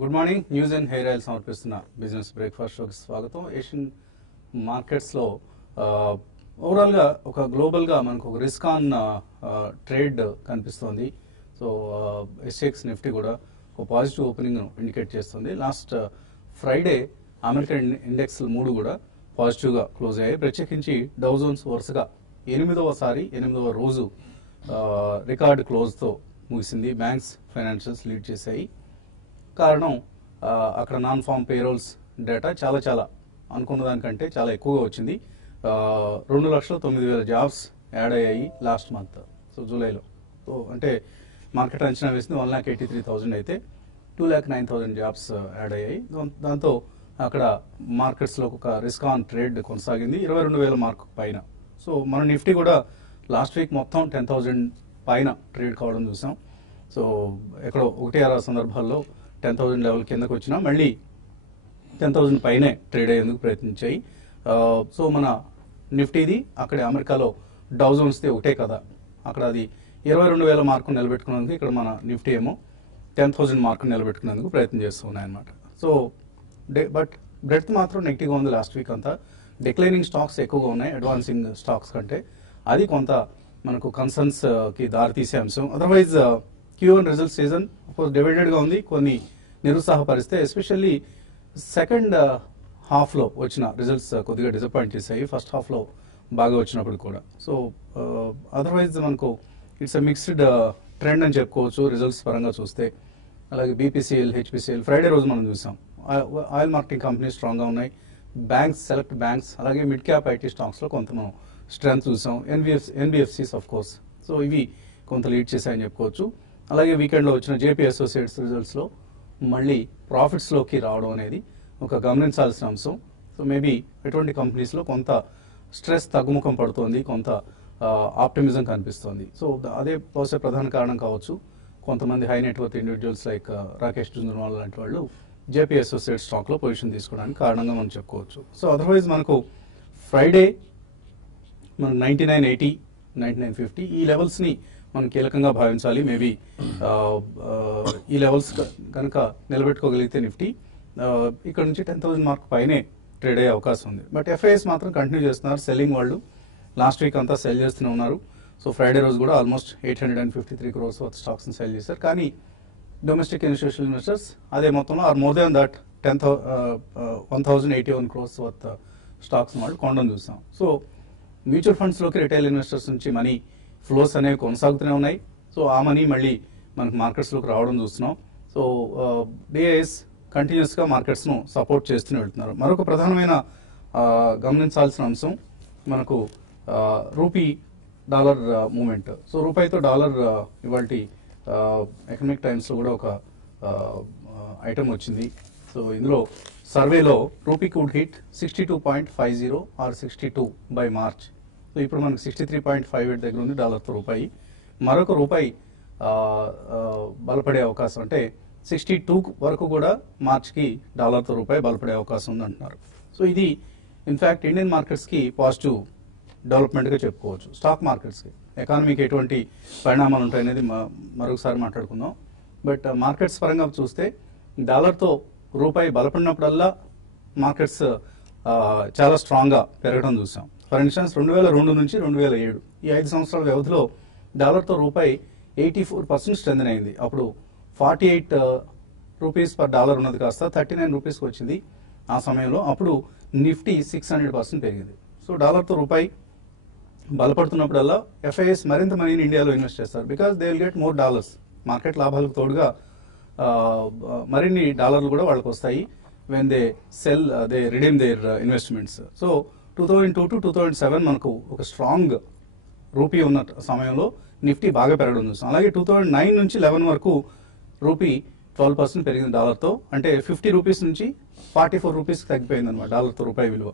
Good morning. News and hair oil సమర్పిస్తున్న business breakfast షోకి స్వాగతం. ఏషియన్ మార్కెట్స్లో ఓవరాల్గా ఒక గ్లోబల్గా మనకు ఒక రిస్క్ ఆన్ ట్రేడ్ కనిపిస్తోంది. సో ఎస్ఎక్స్ నిఫ్టీ కూడా ఒక పాజిటివ్ ఓపెనింగ్ ఇండికేట్ చేస్తుంది. లాస్ట్ ఫ్రైడే అమెరికన్ ఇండెక్స్ 3 కూడా పాజిటివ్గా క్లోజ్ అయ్యాయి. ప్రత్యేకించి డౌ జోన్స్ వరుసగా 8వ రోజు రికార్డ్ క్లోజ్తో ముగిసింది. బ్యాంక్స్, ఫైనాన్షియల్స్ లీడ్ చేశాయి. కారణం అక్కడ నాన్ ఫామ్ పేరోల్స్ డేటా చాలా అనుకున్న దానికంటే చాలా ఎక్కువగా వచ్చింది. 2,09,000 జాబ్స్ యాడ్ అయ్యాయి లాస్ట్ మంత్, సో జూలైలో. సో అంటే మార్కెట్ అంచనా వేసింది 1,83,000 అయితే 2,09,000 జాబ్స్ యాడ్ అయ్యాయి. దాంతో అక్కడ మార్కెట్స్లో ఒక రిస్క్ ఆన్ ట్రేడ్ కొనసాగింది 22,000 మార్క్ పైన. సో మన నిఫ్టీ కూడా లాస్ట్ వీక్ మొత్తం 10,000 పైన ట్రేడ్ కావడం చూసాం. సో ఎక్కడో 1-6 సందర్భాల్లో 10,000 లెవెల్ కిందకు వచ్చినా మళ్ళీ 10,000 పైనే ట్రేడ్ అయ్యేందుకు ప్రయత్నించాయి. సో మన నిఫ్టీది అక్కడ అమెరికాలో డౌ జోన్స్ది ఒకటే కదా, అక్కడ అది 22,000 మార్కు నిలబెట్టుకున్నందుకు ఇక్కడ మన నిఫ్టీ ఏమో 10,000 మార్కు నిలబెట్టుకునేందుకు ప్రయత్నం చేస్తున్నాయన్నమాట. సో బట్ బ్రెడ్త్ మాత్రం నెగిటివ్గా ఉంది. లాస్ట్ వీక్ అంతా డిక్లైనింగ్ స్టాక్స్ ఎక్కువగా ఉన్నాయి అడ్వాన్సింగ్ స్టాక్స్ కంటే. అది కొంత మనకు కన్సర్న్స్కి దారితీసే అంశం. అదర్వైజ్ Q1 రిజల్ట్ సీజన్ డివైడెడ్గా ఉంది. కొన్ని నిరుత్సాహపరిస్తే ఎస్పెషల్లీ సెకండ్ హాఫ్లో వచ్చిన రిజల్ట్స్ కొద్దిగా డిసప్పాయింట్ చేశాయి, ఫస్ట్ హాఫ్లో బాగా వచ్చినప్పుడు కూడా. సో అదర్వైజ్ మనకు ఇట్స్ ఎ మిక్స్డ్ ట్రెండ్ అని చెప్పుకోవచ్చు రిజల్ట్స్ పరంగా చూస్తే. అలాగే బీపీసీఎల్, హెచ్పీసీఎల్ ఫ్రైడే రోజు మనం చూసాం. ఆయిల్ మార్కెటింగ్ కంపెనీస్ స్ట్రాంగ్గా ఉన్నాయి. బ్యాంక్స్, సెలెక్ట్ బ్యాంక్స్, అలాగే మిడ్ క్యాప్ ఐటీ స్టాక్స్లో కొంత మనం స్ట్రెంత్ చూసాం. NBFCs of course. సో ఇవి కొంత లీడ్ చేశాయని చెప్పుకోవచ్చు. అలాగే వీకెండ్లో వచ్చిన జేపీ అసోసియేట్స్ రిజల్ట్స్లో మళ్ళీ ప్రాఫిట్స్లోకి రావడం అనేది ఒక గమనించాల్సిన అంశం. సో మేబీ ఎటువంటి కంపెనీస్లో కొంత స్ట్రెస్ తగ్గుముఖం పడుతోంది, కొంత ఆప్టిమిజం కనిపిస్తోంది. సో అదే బహుశా ప్రధాన కారణం కావచ్చు. కొంతమంది high net worth individuals like Rakesh Jhunjhunwala లాంటి వాళ్ళు జేపీ అసోసియేట్స్ స్టాక్లో పొజిషన్ తీసుకోవడానికి కారణంగా మనం చెప్పుకోవచ్చు. సో అదర్వైజ్ మనకు ఫ్రైడే మన 99.80, 99.50 ఈ లెవెల్స్ని మనం కీలకంగా భావించాలి. మేబీ ఈ లెవెల్స్ కనుక నిలబెట్టుకోగలిగితే నిఫ్టీ ఇక్కడ నుంచి 10,000 మార్క్ పైనే ట్రేడ్ అయ్యే అవకాశం ఉంది. బట్ ఎఫ్ఐఎస్ మాత్రం కంటిన్యూ చేస్తున్నారు. సెల్లింగ్ వాళ్ళు లాస్ట్ వీక్ అంతా సెల్ చేస్తూనే ఉన్నారు. సో ఫ్రైడే రోజు కూడా ఆల్మోస్ట్ 853 crores వర్త్ స్టాక్స్ని సెల్ చేశారు. కానీ డొమెస్టిక్ ఇన్స్టిట్యూషనల్ ఇన్వెస్టర్స్ అదే మొత్తంలో or more than that 1,081 crores worth stocks వాళ్ళు కొనడం చూసాం. సో మ్యూచువల్ ఫండ్స్లోకి రిటైల్ ఇన్వెస్టర్స్ నుంచి మనీ ఫ్లోస్ అనేవి కొనసాగుతూనే ఉన్నాయి. సో ఆ మనీ మళ్ళీ మనకు మార్కెట్స్లోకి రావడం చూస్తున్నాం. సో డిఐఎస్ కంటిన్యూస్గా మార్కెట్స్ను సపోర్ట్ చేస్తూనే వెళ్తున్నారు. మరొక ప్రధానమైన గమనించాల్సిన అంశం మనకు రూపీ డాలర్ మూమెంట్. సో రూపాయితో డాలర్ ఇవాళ ఎకనామిక్ టైమ్స్లో కూడా ఒక ఐటమ్ వచ్చింది. సో ఇందులో సర్వేలో rupee could hit 62.50 or 62 by March. So ఇప్పుడు మనకు 63.58 దగ్గర ఉంది డాలర్తో రూపాయి. మరొక రూపాయి బలపడే అవకాశం, అంటే 62 వరకు కూడా మార్చ్కి డాలర్తో రూపాయి బలపడే అవకాశం ఉంది అంటున్నారు. సో ఇది ఇన్ఫ్యాక్ట్ ఇండియన్ మార్కెట్స్కి పాజిటివ్ డెవలప్మెంట్గా చెప్పుకోవచ్చు. స్టాక్ మార్కెట్స్కి, ఎకానమీకి ఎటువంటి పరిణామాలు ఉంటాయనేది మరొకసారి మాట్లాడుకుందాం. బట్ మార్కెట్స్ పరంగా చూస్తే డాలర్తో రూపాయి బలపడినప్పుడల్లా మార్కెట్స్ చాలా స్ట్రాంగ్గా పెరగడం చూసాం. ఫర్ ఇన్స్టెన్స్ 2002 నుంచి 2007 ఈ 5 సంవత్సరాల వ్యవధిలో డాలర్తో రూపాయి 84% స్ట్రెంథెన్ అయింది. అప్పుడు 48 రూపీస్ పర్ డాలర్ ఉన్నది కాస్త 39 రూపీస్కి వచ్చింది ఆ సమయంలో. అప్పుడు నిఫ్టీ 600% పెరిగింది. సో డాలర్తో రూపాయి బలపడుతున్నప్పుడల్లా ఎఫ్ఐఎస్ మరింత మనీని ఇండియాలో ఇన్వెస్ట్ చేస్తారు. Because they will get more dollars. Market లాభాలకు తోడుగా మరిన్ని డాలర్లు కూడా వాళ్ళకి వస్తాయి when they sell, they redeem their investments. So 2002 to 2007 మనకు ఒక స్ట్రాంగ్ రూపీ ఉన్న సమయంలో నిఫ్టీ బాగా పెరగడం చూస్తాం. అలాగే 2009 నుంచి 11 వరకు రూపీ 12% పెరిగింది డాలర్తో. అంటే 50 రూపీస్ నుంచి 44 రూపీస్కి తగ్గిపోయింది అనమాట డాలర్తో రూపాయి విలువ.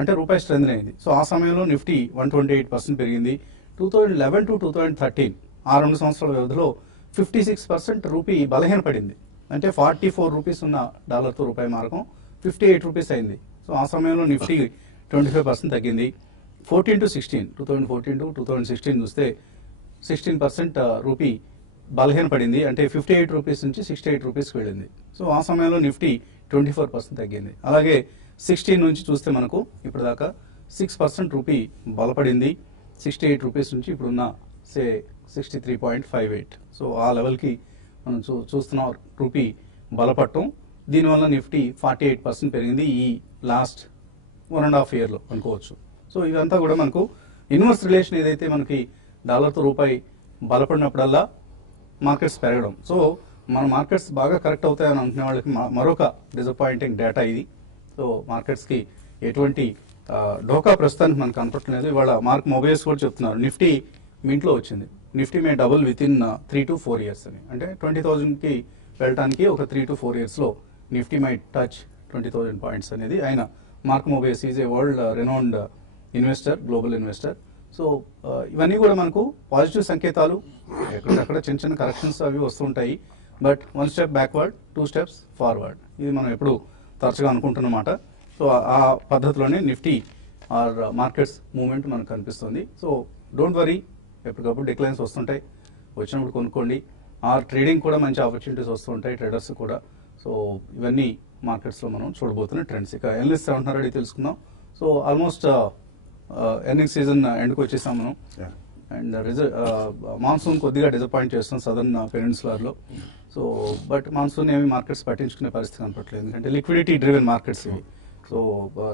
అంటే రూపాయి స్ట్రెంథెన్ అయింది. సో ఆ సమయంలో నిఫ్టీ 128% పెరిగింది. 2011 to 2013 ఆ 2 సంవత్సరాల వ్యవధిలో 56% రూపీ బలహీనపడింది. అంటే 44 రూపీస్ ఉన్న డాలర్తో రూపాయి మార్గం 58 రూపీస్ అయింది. సో ఆ సమయంలో నిఫ్టీ 25% తగ్గింది. 2014 to 2016 చూస్తే 16% రూపీ బలహీనపడింది, అంటే 58 రూపీస్ నుంచి 68 రూపీస్కి వెళ్ళింది. సో ఆ సమయంలో నిఫ్టీ 24% తగ్గింది. అలాగే 16 నుంచి చూస్తే మనకు ఇప్పుడు దాకా 6% రూపీ బలపడింది. 68 రూపీస్ నుంచి ఇప్పుడున్న సే 63.58. సో ఆ లెవెల్కి మనం చూస్తున్నాం రూపీ బలపడటం. దీనివల్ల నిఫ్టీ 48% పెరిగింది ఈ లాస్ట్ 1.5 ఇయర్లో అనుకోవచ్చు. సో ఇదంతా కూడా మనకు ఇన్వర్స్ రిలేషన్ ఏదైతే మనకి డాలర్తో రూపాయి బలపడినప్పుడల్లా మార్కెట్స్ పెరగడం. సో మన మార్కెట్స్ బాగా కరెక్ట్ అవుతాయని అనుకునే వాళ్ళకి మరొక డిసప్పాయింటింగ్ డేటా ఇది. సో మార్కెట్స్కి ఎటువంటి ఢోకా ప్రస్తుతానికి మనకు కనపడలేదు. ఇవాళ మార్క్ మొబైల్స్ కూడా చెప్తున్నారు నిఫ్టీ మింట్లో వచ్చింది, Nifty May double with in 3 to 4 years అని. అంటే 20,000కి వెళ్ళడానికి ఒక 3 to 4 yearsలో నిఫ్టీ మై టచ్ 20,000 పాయింట్స్ అనేది. ఆయన Mark Mobius is a world renowned investor, global investor. So ఇవన్నీ కూడా మనకు పాజిటివ్ సంకేతాలు. ఎక్కడెక్కడ చిన్న చిన్న కరెక్షన్స్ అవి వస్తుంటాయి, but 1 step backward 2 steps forward, ఇది మనం ఎప్పుడు తరచుగా అనుకుంటున్నమాట. సో ఆ పద్ధతిలోనే నిఫ్టీ ఆర్ మార్కెట్స్ మూవ్మెంట్ మనకు కనిపిస్తుంది. సో డోంట్ వరీ, ఎప్పటికప్పుడు డిక్లైన్స్ వస్తుంటాయి, వచ్చినప్పుడు కొనుక్కోండి. ఆర్ ట్రేడింగ్ కూడా మంచి ఆపర్చునిటీస్ వస్తుంటాయి ట్రేడర్స్ కూడా. సో ఇవన్నీ మార్కెట్స్లో మనం చూడబోతున్న ట్రెండ్స్. ఇక ఎనలిస్ట్ ఏమంటున్నారో అడిగి తెలుసుకుందాం. సో ఆల్మోస్ట్ ఎర్నింగ్ సీజన్ ఎండ్కి వచ్చేసాం మనం. అండ్ మాన్సూన్ కొద్దిగా డిసప్పాయింట్ చేస్తాం సదర్న్ పెనిన్సులార్లో. సో బట్ మాన్సూన్ ఏమి మార్కెట్స్ పట్టించుకునే పరిస్థితి కనపట్లేదు, ఎందుకంటే లిక్విడిటీ డ్రివెన్ మార్కెట్స్ ఇవి. సో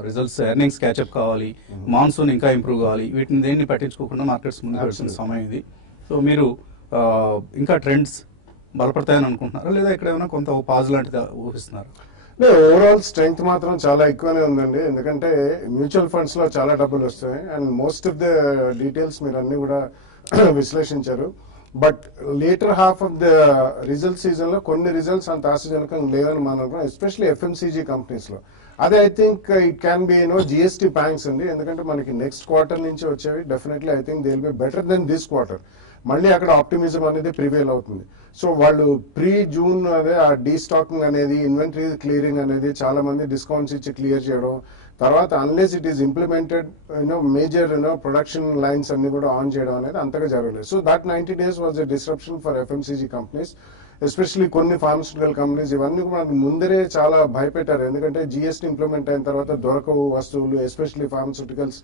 రిజల్ట్స్, ఎర్నింగ్స్ క్యాచప్ కావాలి, మాన్సూన్ ఇంకా ఇంప్రూవ్ కావాలి, వీటిని దేన్ని పట్టించుకోకుండా మార్కెట్స్ ముందుకు వెళ్తున్న సమయం ఇది. సో మీరు ఇంకా ట్రెండ్స్ బలపడతాయని అనుకుంటున్నారా, లేదా ఇక్కడ ఏమైనా కొంత పాజ్ లాంటిది ఊహిస్తున్నారు? ఓవరాల్ స్ట్రెంగ్త్ మాత్రం చాలా ఎక్కువనే ఉందండి, ఎందుకంటే మ్యూచువల్ ఫండ్స్ లో చాలా డబ్బులు వస్తాయి and most of the details మీరు అన్ని కూడా విశ్లేషించారు. But later half of the result season లో కొన్ని రిజల్ట్స్ అంత ఆశాజనకంగా లేవని మనం, ఎస్పెషల్లీ ఎఫ్ఎంసీజీ కంపెనీస్ లో. అదే I think it can be GST banks అండి, ఎందుకంటే మనకి నెక్స్ట్ క్వార్టర్ నుంచి వచ్చేవి definitely I think they will be better than this quarter. మళ్ళీ అక్కడ ఆప్టిమిజం అనేది ప్రివేల్ అవుతుంది. సో వాళ్ళు ప్రీ జూన్ అదే ఆ డీస్టాకింగ్ అనేది, ఇన్వెంటరీ క్లియరింగ్ అనేది చాలా మంది డిస్కౌంట్స్ ఇచ్చి క్లియర్ చేయడం, తర్వాత unless it is implemented major production lines అన్ని కూడా ఆన్ చేయడం అనేది అంతగా జరగలేదు. So that 90 days was a disruption for FMCG companies, especially కొన్ని ఫార్మాస్యూటికల్ కంపెనీస్. ఇవన్నీ కూడా ముందరే చాలా భయపెట్టారు, ఎందుకంటే జిఎస్టీ ఇంప్లిమెంట్ అయిన తర్వాత దొరకవు వస్తువులు, ఎస్పెషల్లీ ఫార్మాస్యూటికల్స్,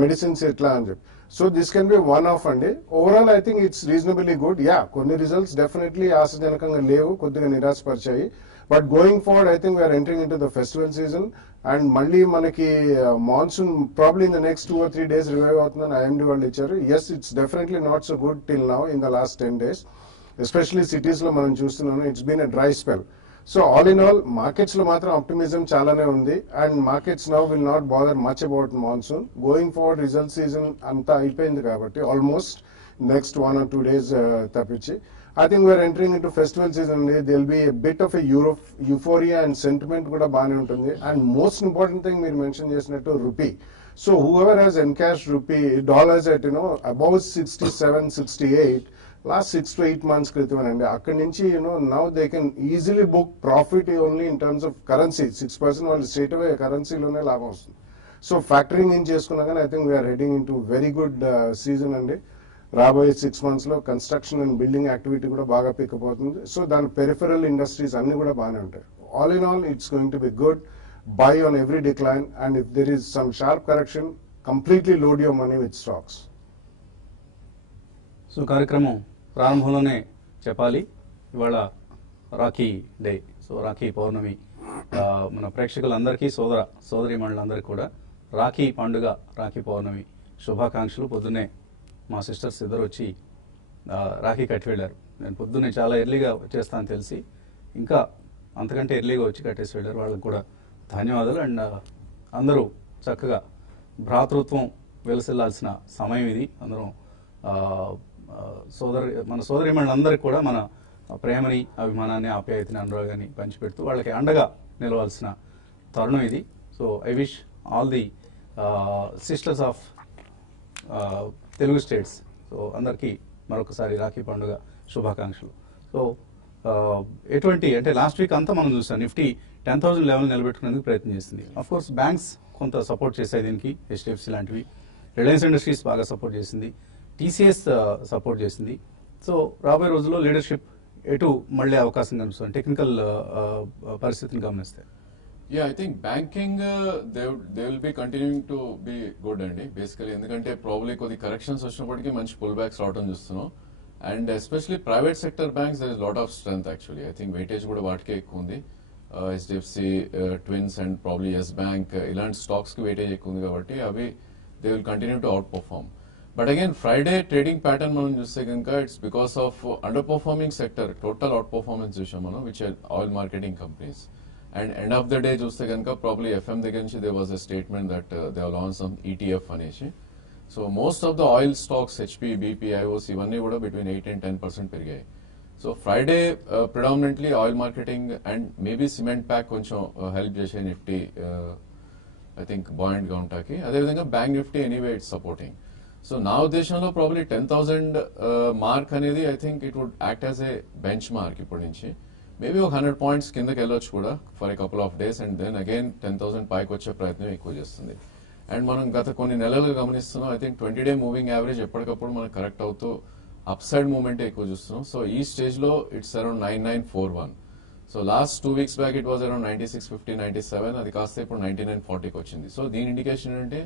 మెడిసిన్స్ ఎట్లా అని చెప్పి. So this can be one of అండి. Overall I think it's reasonably good. Yeah, కొన్ని రిజల్ట్స్ డెఫినెట్లీ ఆశాజనకంగా లేవు, కొద్దిగా నిరాశపరిచాయి. But going forward I think we're entering into the festival season and మళ్ళీ మనకి monsoon probably in the next 2 or 3 days revive అవుతుందని IMD వాళ్ళు ఇచ్చారు. Yes, it's definitely not so good till now in the last 10 days, especially cities లో మనం చూస్తున్నాము. It's been a dry spell. So all in all markets లో మాత్రం optimism చాలానే ఉంది and markets now will not bother much about monsoon. Going forward result season అంతా అయిపోయింది కాబట్టి ఆల్మోస్ట్ నెక్స్ట్ 1 or 2 days తప్పించి I think we're entering into festival season. There will be a bit of a euphoria and sentiment కూడా బాగానే ఉంటుంది. And most important thing మీరు mention చేసినట్టు rupee. So whoever has encash rupee dollars at above 67, 68 last 6 to 8 months క్రితం అండి. అక్కడి నుంచి now they can easily book profit only in terms of currency. 6% వాళ్ళు స్ట్రేట్ అవే కరెన్సీలోనే లాభం వస్తుంది. సో ఫ్యాక్టరింగ్ ఇన్ చేసుకున్నా కానీ I think we're heading into very good season అండి. రాబోయే 6 months లో కన్స్ట్రక్షన్ అండ్ బిల్డింగ్ యాక్టివిటీ కూడా బాగా పికప్ అవుతుంది. సో దాని పెరిఫెరల్ ఇండస్ట్రీస్ అన్ని కూడా బాగానే ఉంటాయి. All in all it's going to be good. By on every decline and if there is some sharp correction completely load your money with stocks. So కార్యక్రమం ప్రారంభంలోనే చెప్పాలి, ఇవాళ రాఖీ డే. సో రాఖీ పౌర్ణమి. మన ప్రేక్షకులందరికీ, సోదరీమణులందరికీ కూడా రాఖీ పండుగ, రాఖీ పౌర్ణమి శుభాకాంక్షలు. పొద్దున్నే మా సిస్టర్స్ ఇద్దరు వచ్చి రాఖీ కట్టి వెళ్ళారు. నేను పొద్దున్నే చాలా ఎర్లీగా వచ్చేస్తాను తెలిసి ఇంకా అంతకంటే ఎర్లీగా వచ్చి కట్టేసి వెళ్ళారు. వాళ్ళకి కూడా ధన్యవాదాలు. అండ్ అందరూ చక్కగా భ్రాతృత్వం వెలసిల్లాల్సిన సమయం ఇది. అందరం మన సోదరీమణులందరికీ కూడా మన ప్రేమని, అభిమానాన్ని, ఆప్యాయతని, అనురాగాన్ని పంచిపెడుతూ వాళ్ళకి అండగా నిలవాల్సిన తరుణం ఇది. So I wish all the sisters of Telugu states, so అందరికీ మరొకసారి రాఖీ పండుగ శుభాకాంక్షలు. సో ఎటువంటి అంటే లాస్ట్ వీక్ అంతా మనం చూసాం నిఫ్టీ 10,000 లెవెల్ నిలబెట్టుకునేందుకు ప్రయత్నం చేస్తుంది. అఫ్ కోర్స్ బ్యాంక్స్ కొంత సపోర్ట్ చేశాయి దీనికి, హెచ్డిఎఫ్సి లాంటివి. రిలయన్స్ ఇండస్ట్రీస్ బాగా సపోర్ట్ చేసింది, టీసీఎస్ సపోర్ట్ చేసింది. సో రాబోయే రోజుల్లో లీడర్షిప్ ఎటు మళ్ళీ అవకాశం కనిపిస్తుంది టెక్నికల్ పరిస్థితిని గమనిస్తే? Yeah, I think banking they will be continuing to be good అండి బేసికలీ, ఎందుకంటే ప్రాబ్లీ కొద్ది కరెక్షన్స్ వచ్చినప్పటికీ మంచి పుల్ బ్యాక్స్ రావడం చూస్తున్నాం. And especially private sector banks there is lot of strength actually. I think weightage కూడా వాటికే ఎక్కువ ఉంది. HDFC, twins and probably Yes Bank ఇలాంటి స్టాక్స్ కి వెయిటేజ్ ఎక్కువ ఉంది కాబట్టి అవి they will continue to outperform. But again Friday trading pattern మనం చూస్తే కనుక it's because of underperforming sector total out performance చూసాం మనం, which oil marketing companies. And end of the day చూస్తే కనుక ప్రాబ్లీ ఎఫ్ఎం దగ్గర నుంచి they was a statement that they have launch some ETF అనేసి. So most of the oil stocks HP, BP, IOC ఇవన్నీ కూడా between 8 and 10% పెరిగాయి. So Friday predominantly oil marketing and maybe cement pack కొంచెం help చేసే Nifty I think buoyant గా ఉంటాకి. అదేవిధంగా bank Nifty anyway it's supporting. So నా ఉద్దేశంలో ప్రాబ్లీ 10,000 మార్క్ అనేది I think it would act as a benchmark ఇప్పటి నుంచి. మేబీ ఒక 100 points కిందకి వెళ్ళొచ్చు కూడా for a couple of days and then again 10,000 పైకి వచ్చే ప్రయత్నం ఎక్కువ చేస్తుంది. అండ్ మనం గత కొన్ని నెలలుగా గమనిస్తున్నాం, I think 20-day moving average ఎప్పటికప్పుడు మనం కరెక్ట్ అవుతూ అప్ సైడ్ మూవ్మెంట్ ఎక్కువ చూస్తున్నాం. సో ఈ స్టేజ్ లో it's around 9941. So last 2 weeks back it was around 9650, 97, అది కాస్త ఇప్పుడు 9940కి వచ్చింది. సో దీని ఇండికేషన్ ఏంటంటే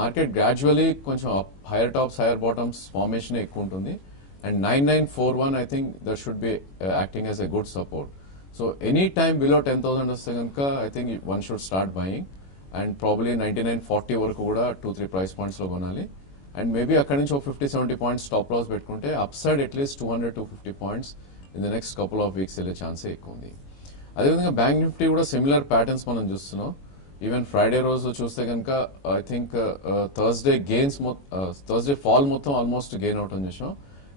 మార్కెట్ గ్రాడ్యువల్లీ కొంచెం hire tops hire bottoms formation ఎక్కువ ఉంటుంది. And 9941 I think that should be acting as a good support. So any time below 10,000 వస్తే కనుక I think one should start buying and probably 9940 వరకు కూడా 2-3 price points లో కొనాలి. And maybe అక్కడి నుంచి ఒక 50-70 points stop loss పెట్టుకుంటే upside at least 200-250 points in the next couple of weeks వెళ్ళే ఛాన్సే ఎక్కువ ఉంది. అదేవిధంగా బ్యాంక్ నిఫ్టీ కూడా సిమిలర్ ప్యాటర్న్స్ మనం చూస్తున్నాం. ఈవెన్ ఫ్రైడే రోజు చూస్తే కనుక ఐ థింక్ థర్స్డే ఫాల్ మొత్తం ఆల్మోస్ట్ గెయిన్ అవటం చేసాం.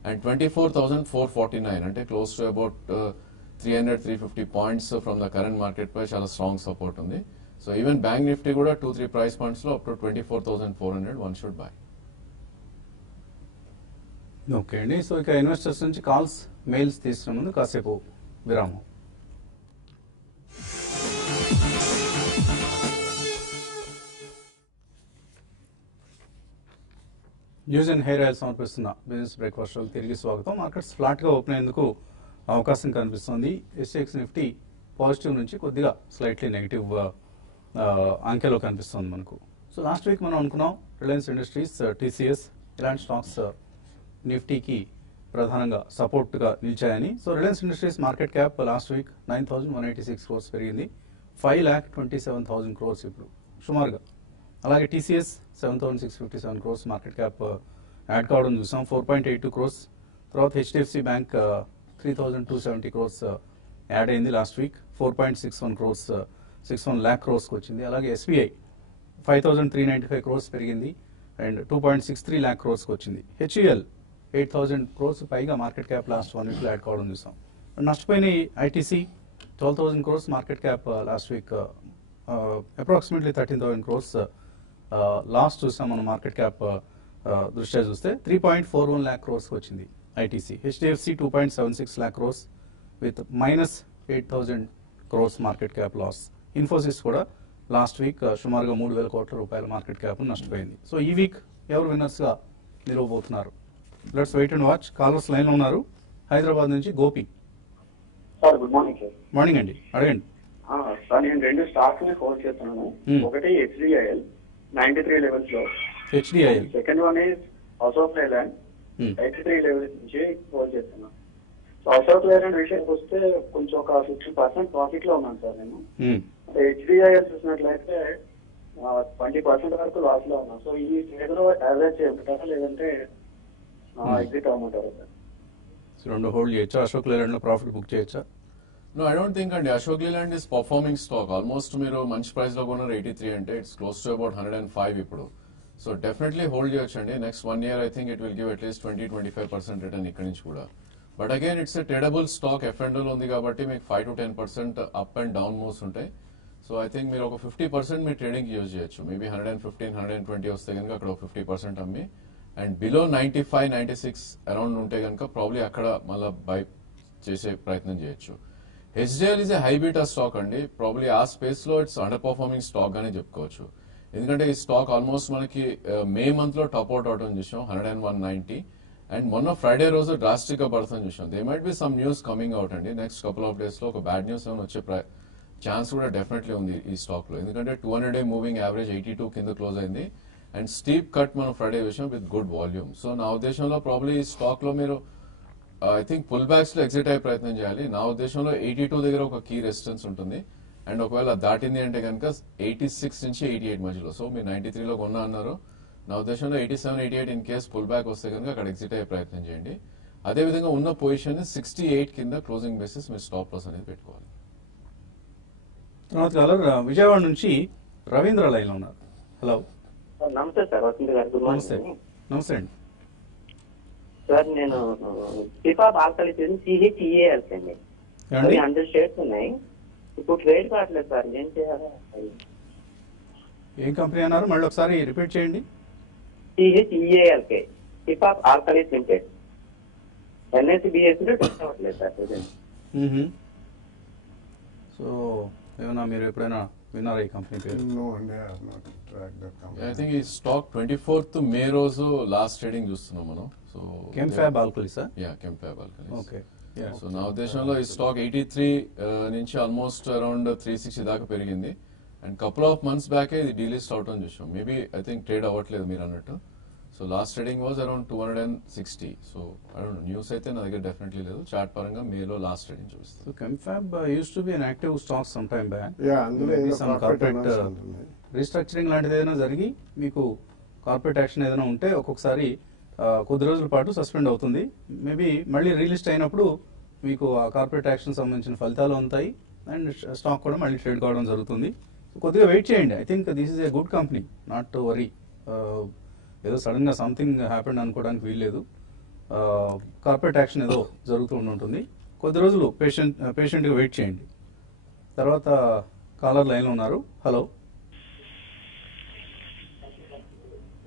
And 24,449 అంటే close to about 300-350 points from the current market పై చాలా స్ట్రాంగ్ సపోర్ట్ ఉంది. సో ఈవెన్ బ్యాంక్ నిఫ్టీ కూడా 2-3 ప్రైస్ పాయింట్స్ లో up to 24,400 one should buy. Okay అండి. సో ఇక ఇన్వెస్టర్స్ నుంచి కాల్స్, మెయిల్స్ తీసుకునే ముందు కాసేపు విరామం. న్యూస్ అండ్ హెయిర్ ఆయిల్ సమర్పిస్తున్న బిజినెస్ బ్రేక్ఫాస్ట్ షోకి తిరిగి స్వాగతం. మార్కెట్స్ ఫ్లాట్ గా ఓపెన్ అయ్యేందుకు అవకాశం కనిపిస్తుంది. ఎస్ఎక్స్ నిఫ్టీ పాజిటివ్ నుంచి కొద్దిగా స్లైట్లీ నెగిటివ్ అంకెలో కనిపిస్తుంది మనకు. సో లాస్ట్ వీక్ మనం అనుకున్నాం రిలయన్స్ ఇండస్ట్రీస్, టీసీఎస్ ఇలాంటి స్టాక్స్ నిఫ్టీకి ప్రధానంగా సపోర్ట్ గా నిలిచాయని. So Reliance Industries market cap last week 9,186 crores పెరిగింది. 5,27,000 crores ఇప్పుడు సుమారుగా. అలాగే TCS 7,657 crores market cap add కావడం చూసాం, 4.82 crores. తర్వాత హెచ్డిఎఫ్సి బ్యాంక్ 3,270 crores యాడ్ అయింది last week, 4.61 crores, 61 lakh crores వచ్చింది. అలాగే ఎస్బీఐ 5,395 crores పెరిగింది అండ్ 2.63 lakh crores వచ్చింది. హెచ్ఈఎల్ 8,000 crores పైగా మార్కెట్ క్యాప్ లాస్ట్ 1 week లో యాడ్ కావడం చూసాం. నష్టపోయిన ITC 12,000 crores market cap last week, approximately 13,000 crores last చూసాం మనం మార్కెట్ క్యాప్ దృష్ట్యా చూస్తే. 3.41 lakh crores వచ్చింది ITC. HDFC 2.76 lakh crores with -8,000 crores market cap loss. Infosys కూడా లాస్ట్ వీక్ సుమారుగా 3,000 కోట్ల రూపాయల మార్కెట్ క్యాప్ నష్టపోయింది. సో ఈ వీక్ ఎవరు విన్నర్స్ గా నిలవబోతున్నారు? Let's wait and watch. Callers line లో ఉన్నారు. హైదరాబాద్ నుంచి Gopi. Sir good morning sir. Morning అండి, అడగండి. సార్ నేను 2 స్టాక్స్ ని హోల్డ్ చేస్తున్నాను. ఒకటి హెచ్డిఐఎల్ 93 లెవెల్స్ లో, HDIL. Second one is Ashok Leyland 83 levels నుంచి హోల్డ్ చేస్తున్నాను. సో అశోక్ లేలాండ్ విషయానికి వస్తే కొంచెం ఒక 50% ప్రాఫిట్ లో ఉన్నాను సార్ నేను. హెచ్డిఐఎల్ చూసినట్లయితే 20% వరకు లాస్ లో ఉన్నాను. సో ఈ స్టేజ్ లో యావరేజ్ చేయమంటారా లేదంటే ఎగ్జిట్ అవ్వమంటారా సార్? రెండు హోల్డ్ చేయొచ్చా? అశోక్ లేలాండ్ లో ప్రాఫిట్ బుక్ చేయొచ్చా? No, I don't think అండి Ashok Leyland is performing stock. Almost మీరు మంచి ప్రైస్ లో కొన్నారు 83 అంటే ఇట్స్ క్లోజ్ టు అబౌట్ 105 ఇప్పుడు. సో డెఫినెట్లీ హోల్డ్ చేయొచ్చండి. Next 1 year I think it will give at least 20-25% return ఇక్కడ నుంచి కూడా. But again it's a tradable stock. ఎఫ్ఎండోలో ఉంది కాబట్టి మీకు 5-10% అప్ అండ్ డౌన్ మూవ్స్ ఉంటాయి. సో ఐ థింక్ మీరు ఒక 50% మీ ట్రేడింగ్ యూజ్ చేయొచ్చు. మేబీ 115-120 వస్తే కనుక అక్కడ ఒక 50% అమ్మి, అండ్ బిలో 95-96 అరౌండ్ ఉంటే కనుక ప్రాబ్లీ అక్కడ మళ్ళీ బై చేసే ప్రయత్నం చేయొచ్చు. HDL is a high beta stock అండి. ప్రాబ్లీ ఆ స్పేస్ లో ఇట్స్ అండర్ పర్ఫార్మింగ్ స్టాక్ గానే చెప్పుకోవచ్చు. ఎందుకంటే ఈ స్టాక్ ఆల్మోస్ట్ మనకి మే మంత్ లో టాప్ అవుట్ అవడం చూసాం 101.90, అండ్ మొన్న ఫ్రైడే రోజు డ్రాస్టిక్ గా పడుతుంది చూసాం. They might be some news coming out అండి నెక్స్ట్ కపుల్ ఆఫ్ డేస్ లో. ఒక బ్యాడ్ న్యూస్ ఏమైనా వచ్చే ఛాన్స్ కూడా డెఫినెట్లీ ఉంది ఈ స్టాక్ లో. ఎందుకంటే 200-day మూవింగ్ యావరేజ్ 82 కింద క్లోజ్ అయింది. అండ్ స్టీప్ కట్ మనం ఫ్రైడే విషయం విత్ గుడ్ వాల్యూమ్. సో నా ఉద్దేశంలో ప్రాబ్లీ ఈ స్టాక్ లో మీరు ఐ థింక్ పుల్ బ్యాక్స్ లో ఎగ్జిట్ అయ్యే ప్రయత్నం చేయాలి. నా ఉద్దేశంలో 82 దగ్గర ఒక కీ రెసిస్టెన్స్ ఉంటుంది. అండ్ ఒకవేళ దాటింది అంటే కనుక 86 నుంచి 88 మధ్యలో. సో మీరు 93లో కొన్నా అన్నారు. నా ఉద్దేశంలో 87-88 ఇన్ కేస్ పుల్ బ్యాక్ వస్తే కనుక అక్కడ ఎగ్జిట్ అయ్యే ప్రయత్నం చేయండి. అదేవిధంగా ఉన్న పొజిషన్ 68 కింద క్లోజింగ్ బేసిస్ మీరు స్టాప్ లాస్ అనేది పెట్టుకోవాలి. తర్వాత కాలర్ విజయవాడ నుంచి రవీంద్ర లైన్ లో ఉన్నారు. హలో, నమస్తే సార్. వసంత్ గారు, గుడ్ నమస్తే. మార్నింగ్. నమస్తే అండి. సార్ నేను సిఫా బాల్కలి CHEALS అండి. ఏమండి? 100 షేర్స్ ఉన్నాయి. ఇప్పుడు ట్రేడ్ కావట్లేదు సార్, ఏం చేయాలి? ఏం కంపెనీ అన్నారు? మళ్ళీ ఒకసారి రిపీట్ చేయండి. CHEALK Sipah alkali limited. NSE/BSE లో టెస్ట్ అవ్వట్లేదు సార్. సో ఏమన్నా మీరు ఎప్పుడైనా విన్నారా ఈ కంపెనీ పేరు? No, and I have not tracked that company. I think ఈ స్టాక్ 24th మే రోజు లాస్ట్ ట్రేడింగ్ చూస్తున్నాం మనం. సో కెంఫాబ్ ఆల్కలీసా? Yeah, Chemfab Alkalis. Okay. So నా ఉద్దేశంలో ఈ స్టాక్ 83 నుంచి ఆల్మోస్ట్ అరౌండ్ 360 దాకా పెరిగింది. అండ్ కపుల్ ఆఫ్ మంత్స్ బ్యాకే ఇది డీలిస్ట్ అవుట్ అని చూసాం. మేబీ ఐ థింక్ ట్రేడ్ అవ్వట్లేదు మీరు అన్నట్టు. So last trading was around 260. So around news అయితే నా దగ్గర డెఫినెట్లీ లేదు. చార్ట్ పరంగా మేలో లాస్ట్ ట్రేడింగ్ చూపిస్తుంది. So Chemfab used to be an active stock some time back. Yeah, అందులో Maybe ఏదో some corporate corporate announcement ఉంది. రీస్ట్రక్చరింగ్ లాంటిది ఏదైనా జరిగి మీకు కార్పొరేట్ యాక్షన్ ఏదైనా ఉంటే ఒక్కొక్కసారి కొద్ది రోజుల పాటు సస్పెండ్ అవుతుంది. మేబీ మళ్ళీ రీలిస్ట్ అయినప్పుడు మీకు ఆ కార్పొరేట్ యాక్షన్ సంబంధించిన ఫలితాలు ఉంటాయి అండ్ స్టాక్ కూడా మళ్ళీ ట్రేడ్ కావడం జరుగుతుంది. కొద్దిగా వెయిట్ చేయండి. I think this is a good company, not to worry. ఏదో సడన్ గా సంథింగ్ హ్యాపెండ్ అనుకోవడానికి వీల్లేదు. కార్పొరేట్ యాక్షన్ ఏదో జరుగుతూ ఉంటుంది. కొద్ది రోజులు పేషెంట్గా వెయిట్ చేయండి. తర్వాత కాలర్ లైన్లో ఉన్నారు. Hello,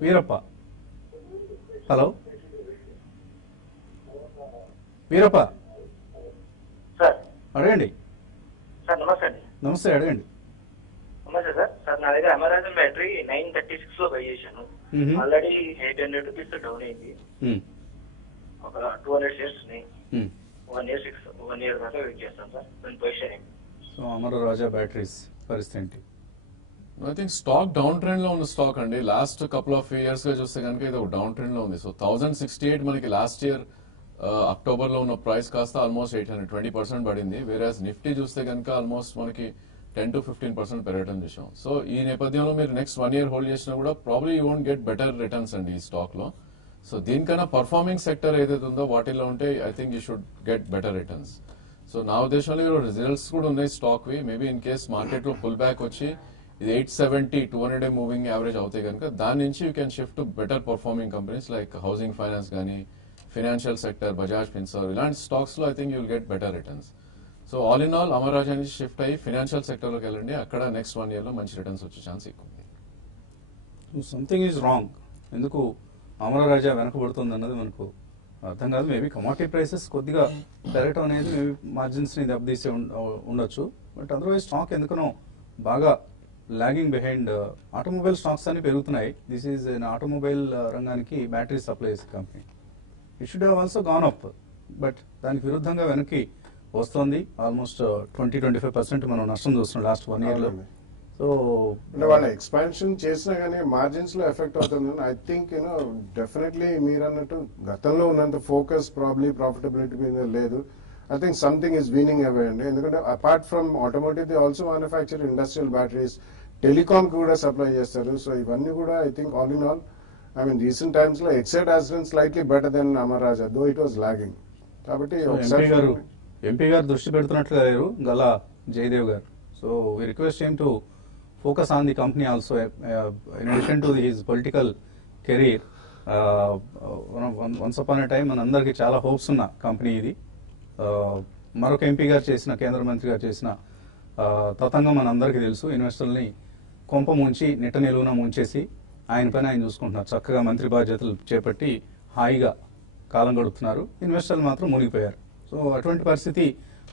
Veerappa. Hello Veerappa, sir అడగండి. సార్ నమస్తే అండి. నమస్తే, అడగండి. నమస్తే సార్. సార్ నా దగ్గర అమెరాన్ బ్యాటరీ 936 లో బై చేశాను. మ్మ్. ఆల్రెడీ 800 రూపీస్ డౌన్ అయింది. మ్మ్. ఒక 200 షేర్స్ ఉన్నాయి. మ్మ్. 1 year దాకా వెయిట్ చేస్తాను సార్. దాని పొజిషన్ ఏంటి? సో అమర రాజా బ్యాటరీస్ పరిస్థితి ఏంటి? I think stock down trend లో ఉన్న స్టాక్ అండి. లాస్ట్ కపుల్ ఆఫ్ ఇయర్స్ గా చూస్తే కనుక ఇది ఒక డౌన్ ట్రెండ్ లో ఉంది. సో 1068 మనకి లాస్ట్ ఇయర్ అక్టోబర్ లో ఉన్న ప్రైస్ కాస్త ఆల్మోస్ట్ 820% పడింది. వేరేస్ నిఫ్టీ చూస్తే కనుక ఆల్మోస్ట్ మనకి 10 to 15% పెరగడం చూసాం. సో ఈ నేపథ్యంలో మీరు నెక్స్ట్ 1 year హోల్డ్ చేసినా కూడా probably you won't get better returns అండి ఈ స్టాక్ లో. సో దీనికన్నా పర్ఫార్మింగ్ సెక్టర్ ఏదైతే ఉందో వాటిల్లో ఉంటే I think you should get better returns. So నా ఉద్దేశంలో రిజల్ట్స్ కూడా ఉన్నాయి స్టాక్ వి. మేబీ ఇన్ కేస్ మార్కెట్ లో పుల్ బ్యాక్ వచ్చి ఇది 870 200-day మూవింగ్ యావరేజ్ అవుతాయి కనుక దాని నుంచి you can shift to better performing companies like housing finance కానీ ఫైనాన్షియల్ సెక్టర్, బజాజ్ ఫిన్సర్వ్, ఇలాంటి స్టాక్స్ లో I think you'll get better returns. So all in all Amara Raja నుంచి షిఫ్ట్ అయ్యి ఫైనాన్షియల్ సెక్టర్ లోకి వెళ్ళండి. అక్కడ నెక్స్ట్ 1 year లో మంచి రిటర్న్స్ వచ్చే ఛాన్స్ ఎక్కువ ఉంది. Something is wrong. ఎందుకు అమర రాజా వెనకబడుతుంది అన్నది మనకు అర్థం కాదు. మేబీ కమాడిటీ ప్రైసెస్ కొద్దిగా పెరగటం అనేది మేబీ మార్జిన్స్ ని దెబ్బతీసే ఉండొచ్చు. బట్ అదర్వైజ్ స్టాక్ ఎందుకనో బాగా లాగింగ్ బిహైండ్. ఆటోమొబైల్ స్టాక్స్ అన్ని పెరుగుతున్నాయి. దిస్ ఈజ్ ఆటోమొబైల్ రంగానికి బ్యాటరీ సప్లై చేసే company. It should have also gone up, but దానికి విరుద్ధంగా వెనక్కి వస్తుంది. ఆల్మోస్ట్ 20-25% మనం నష్టం చూస్తున్నాం లాస్ట్ 1 year లో. సో అంటే వాళ్ళ ఎక్స్పాన్షన్ చేసినా కానీ మార్జిన్స్ లో ఎఫెక్ట్ అవుతుంది. ఐ థింక్ డెఫినెట్లీ మీరు అన్నట్టు గతంలో ఉన్నంత ఫోకస్ ప్రాబ్లీ ప్రాఫిటబిలిటీ మీద లేదు. I think something is weaning away అండి. ఎందుకంటే apart from automotive they also manufacture industrial batteries, telecom కి కూడా సప్లై చేస్తారు. సో ఇవన్నీ కూడా I think all in all I mean recent times లో Exide has been slightly better than Amara Raja, though it was lagging. కాబట్టి MP గారు దృష్టి పెడుతున్నట్లుగా లేరు గల్లా జయదేవ్ గారు. So we request him to focus on the company also in addition to his political career. Once upon a time మనందరికీ చాలా hopes ఉన్న company ఇది. మరొక ఎంపీ గారు చేసిన, కేంద్ర మంత్రి గారు చేసిన తతంగం మనందరికీ తెలుసు. ఇన్వెస్టర్లని కొంప ముంచి నిట్ట నిలువున ముంచేసి ఆయన పైన ఆయన చూసుకుంటున్నారు. చక్కగా మంత్రి బాధ్యతలు చేపట్టి హాయిగా కాలం గడుపుతున్నారు. ఇన్వెస్టర్లు మాత్రం మునిగిపోయారు. సో అటువంటి పరిస్థితి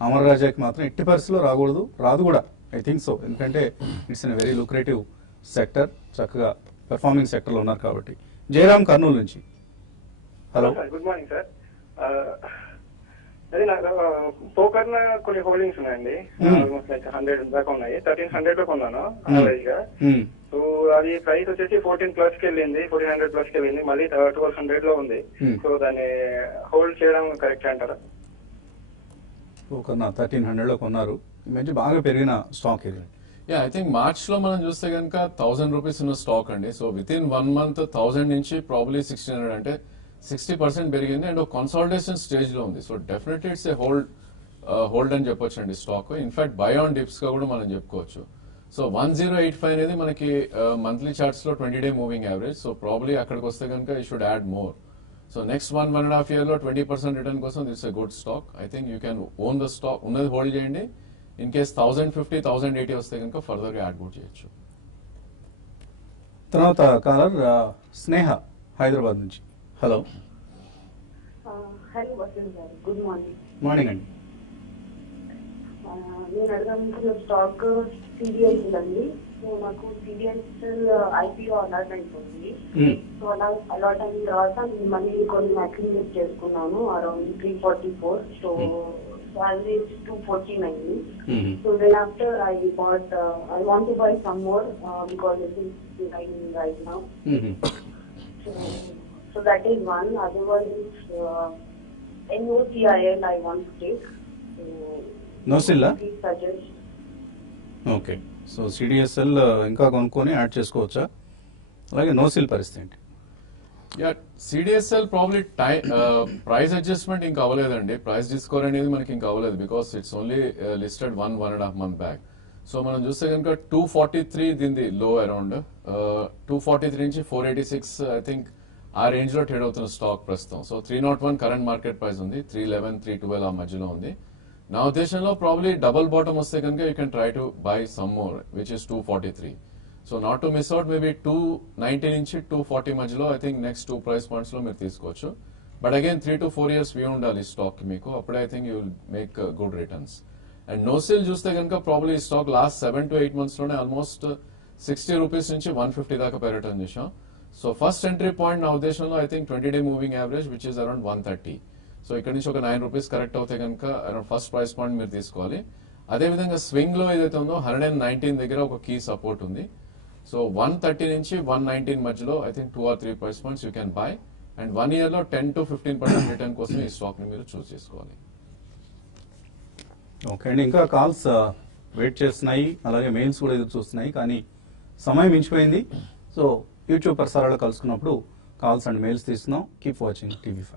అమర్ రాజాకి మాత్రం ఎట్టి పరిస్థితిలో రాకూడదు, రాదు కూడా. I think so. ఎందుకంటే it's an very lucrative sector, చక్కగా పెర్ఫార్మింగ్ సెక్టర్లో ఉన్నారు కాబట్టి. జయరామ్ కర్నూలు నుంచి. హలో. Good morning sir. అదే నాకు పోకర్ కొన్ని హోల్డింగ్స్ ఉన్నాయండి. ఆల్మోస్ట్ లైక్ 100 దాకా ఉన్నాయి. 1300 లో కొన్నాను యావరేజ్ గా. సో అది ప్రైస్ వచ్చేసి 14+ కి వెళ్ళింది, 1400+ కి వెళ్ళింది, మళ్ళీ 1200 లో ఉంది. సో దాన్ని హోల్డ్ చేయడం కరెక్ట్ అంటారా? పోకర్ 1300 లో కొన్నారు, ఈ మధ్య బాగా పెరిగిన స్టాక్ ఇది. యా, ఐ థింక్ మార్చ్ లో మనం చూస్తే కనుక 1000 రూపీస్ ఉన్న స్టాక్ అండి. సో విత్ ఇన్ 1 మంత్ 1000 నుంచి ప్రాబ్లీ 1600 అంటే 60% పెరిగింది అండ్ కన్సాలిడేషన్ స్టేజ్ లో ఉంది. So definitely it's a hold అని చెప్పొచ్చు అండి stock. In fact by on dips గా కూడా మనం చెప్పుకోవచ్చు. సో 1085 అనేది మనకి మంత్లీ చార్ట్స్ లో 20-day moving average. So probably అక్కడికి వస్తే కనుక you should add more. So next 1.5 year లో 20% రిటర్న్ కోసం that's a good stock. I think you can own the stock, ఉన్నది హోల్డ్ చేయండి. ఇన్ కేస్ 1050, 1080 వస్తే కనుక ఫర్దర్ గా యాడ్ కూడా చేయొచ్చు. తర్వాత కాలర్ స్నేహ హైదరాబాద్ నుంచి. హలో. హలో వసంత్ గారు, గుడ్ మార్నింగ్. మార్నింగ్ అండి. నేను అడగాలనుకున్న స్టాక్ సిడిఎస్ అండి. సో నాకు సిడిఎస్ ఐపీఓ అలాట్మెంట్ ఉంది. సో అలాట్ అయిన తర్వాత నేను మళ్ళీ కొన్ని అక్యుమిలేట్ చేసుకున్నాను around 344. So average 249. So then after I bought, I want to buy some more because it is declining right now. So that is one. Other one is NOCIL I want to take. NOCIL? Please suggest. Okay. So CDSL ఇంకా కొనుక్కొని add చేసుకోవచ్చా? అలాగే నోసిల్ పరిస్థితి ఏంటి? Yeah, CDSL probably price adjustment ఇంకా అవ్వలేదండి. Price discover అనేది మనకి ఇంకా అవ్వలేదు because it's only listed 1.5 month back. So మనం చూస్తే కనుక 243 దీనిది లో అరౌండ్ 243 నుంచి 486 ఐ థింక్ ఆ రేంజ్ లో ట్రేడ్ అవుతున్న స్టాక్ ప్రస్తుతం. సో 301 కరెంట్ మార్కెట్ ప్రైస్ ఉంది, 311, 312 ఆ మధ్యలో ఉంది. నా ఉద్దేశంలో ప్రాబ్లీ డబుల్ బాటమ్ వస్తే కనుక you can try to buy some more which is 243. So not to miss out, maybe 290 నుంచి 240 మధ్యలో I think next 2 price points లో మీరు తీసుకోవచ్చు. But again 3 to 4 years view ఉండాలి స్టాక్ మీకు, అప్పుడే I think you will make good returns. And NOCIL చూస్తే కనుక ప్రాబ్లీ ఈ స్టాక్ లాస్ట్ 7 to 8 months లోనే ఆల్మోస్ట్ 60 రూపీస్ నుంచి 150 దాకా పై రిటర్న్ చేశాం. సో ఫస్ట్ ఎంట్రీ పాయింట్ నా ఉద్దేశంలో I think 20-day moving average which is around 130. So ఇక్కడ నుంచి ఒక 9 రూపీస్ కరెక్ట్ అవుతే కనుక అరౌండ్ ఫస్ట్ ప్రైస్ పాయింట్ మీరు తీసుకోవాలి. అదేవిధంగా స్వింగ్ లో ఏదైతే ఉందో 119 దగ్గర ఒక కీ సపోర్ట్ ఉంది. సో 130 నుంచి 119 మధ్యలో I think 2 or 3 price points you can buy. And 1 year లో 10 to 15% రిటర్న్ కోసం ఈ స్టాక్ ని మీరు చూస్ చేసుకోవాలి. ఓకే అండి. ఇంకా కాల్స్ వెయిట్ చేస్తున్నాయి, అలాగే మెయిల్స్ కూడా ఎదురు చూస్తున్నాయి, కానీ సమయం మించిపోయింది. సో యూట్యూబ్ ప్రసారాలు కలుసుకున్నప్పుడు కాల్స్ అండ్ మెయిల్స్ తీస్తున్నాం. Keep watching TV5.